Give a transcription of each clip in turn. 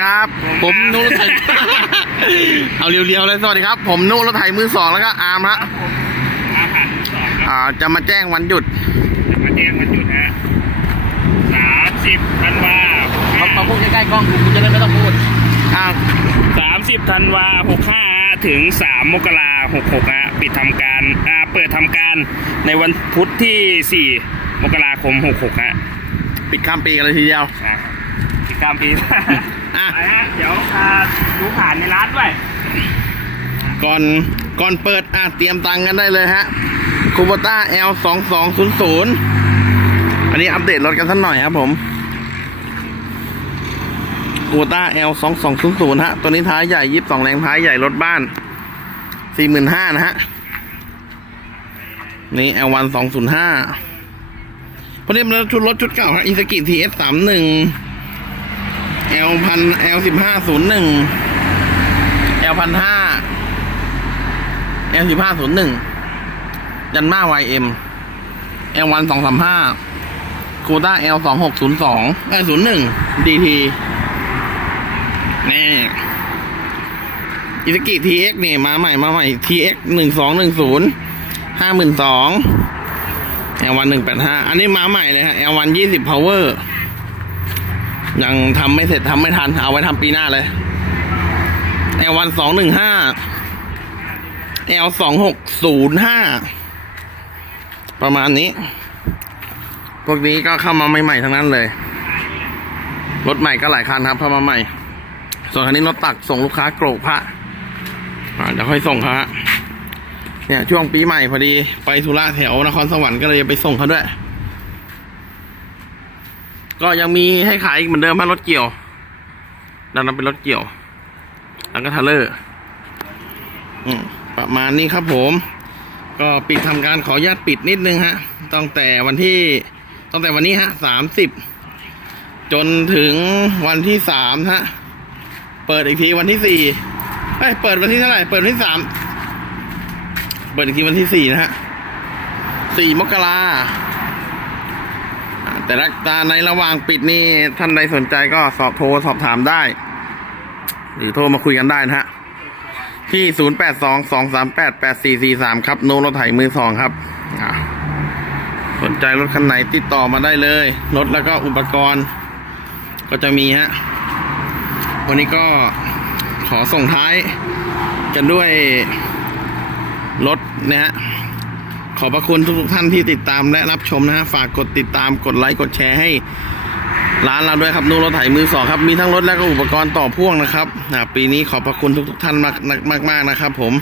ดีครับ ผมนุรถไถเอาเรียวๆเลยสวัสดีครับ ผมนุรถไถมือสองแล้วก็อาร์มฮะอาหารสองครับอ่าจะมาแจ้งวันหยุดมาแจ้งวันหยุดฮะสามสิบธันวามามาพูดใกล้ๆกล้องคุณจะได้ไม่ต้องพูดอ่าสามสิบธันวาหกห้าถึงสามมกราหกหกฮะปิดทำการอ่าเปิดทำการในวันพุธที่สี่มกราคมหกหกฮะปิดข้ามปีกันเลยทีเดียวอ่าติดตามปี อะไปฮะเดี๋ยวอ่าดูผ่านในร้านด้วยก่อนก่อนเปิดอะเตรียมตังค์กันได้เลยฮะคูโบต้า L สองสองศูนย์ศูนย์อันนี้อัปเดตรถกันสักหน่อยครับผมคูโบต้า L สองสองศูนย์ศูนย์ฮะ ตัวนี้ท้ายใหญ่ยิบสองแรงท้ายใหญ่รถบ้านสี่หมื่นห้านะฮะ นี่ L วันสองศูนย์ห้าพอดีมันชุดรถชุดเก่าฮะอิสกิ TS สามหนึ่ง L พัน L สิบห้าศูนย์หนึ่ง L พันห้า L สิบห้าศูนย์หนึ่งยันมา YM L วันสองสามห้าโคต้า L สองหกศูนย์สองเอศูนย์หนึ่ง DT นี่อิสกิ TX นี่ยมาใหม่มาใหม่ TX หนึ่งสองหนึ่งศูนย์ห้าหมื่นสอง L วันหนึ่งแปดห้าอันนี้มาใหม่เลยฮะ L วันยี่สิบ power ยังทำไม่เสร็จทำไม่ทัน เอาไว้ทำปีหน้าเลย L วันสองหนึ่งห้า L สองหกศูนย์ห้าประมาณนี้ พวกนี้ก็เข้ามาใหม่ๆทั้งนั้นเลย รถใหม่ก็หลายคันครับเข้ามาใหม่ ส่วนคันนี้รถตักส่งลูกค้าโกรกพระอ่าเดี๋ยวค่อยส่งเขาเนี่ยช่วงปีใหม่พอดีไปธุระแถวนครสวรรค์ก็เลยไปส่งเขาด้วย ก็ยังมีให้ขายอีกเหมือนเดิมฮะรถเกี่ยวด้านนั้นเป็นรถเกี่ยว แล้วก็ทาเลอร์อืมประมาณนี้ครับผม ก็ปิดทำการขออนุญาตปิดนิดนึงฮะตั้งแต่วันที่ตั้งแต่วันนี้ฮะสามสิบจนถึงวันที่สามฮะ เปิดอีกทีวันที่สี่เอ้ยเปิดวันที่เท่าไหร่ เปิดวันที่สาม เปิดอีกทีวันที่สี่นะฮะสี่มกรา แต่ละตาในระหว่างปิดนี่ท่านใดสนใจก็สอบโทรสอบถามได้ หรือโทรมาคุยกันได้นะฮะ ที่ 0 8 2 2 3 8 8 4 4 3 ครับ โนรถไถมือสองครับสนใจรถคันไหนติดต่อมาได้เลย รถแล้วก็อุปกรณ์ ก็จะมีฮะ วันนี้ก็ขอส่งท้ายกันด้วยรถนะฮะ ขอบพระคุณทุกๆท่านที่ติดตามและรับชมนะฮะฝากกดติดตามกดไลค์กดแชร์ให้ร้านเราด้วยครับนูรถไถมือสองครับมีทั้งรถและก็อุปกรณ์ต่อพ่วงนะครับปีนี้ขอบพระคุณทุกๆท่านมากมากมากนะครับ ผม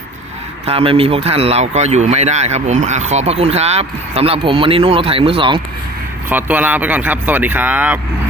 ถ้าไม่มีพวกท่านเราก็อยู่ไม่ได้ครับ ผมอขอบพระคุณครับสำหรับผมวันนี้นุ่งรถไถมือสองขอตัวลาไปก่อนครับ สวัสดีครับ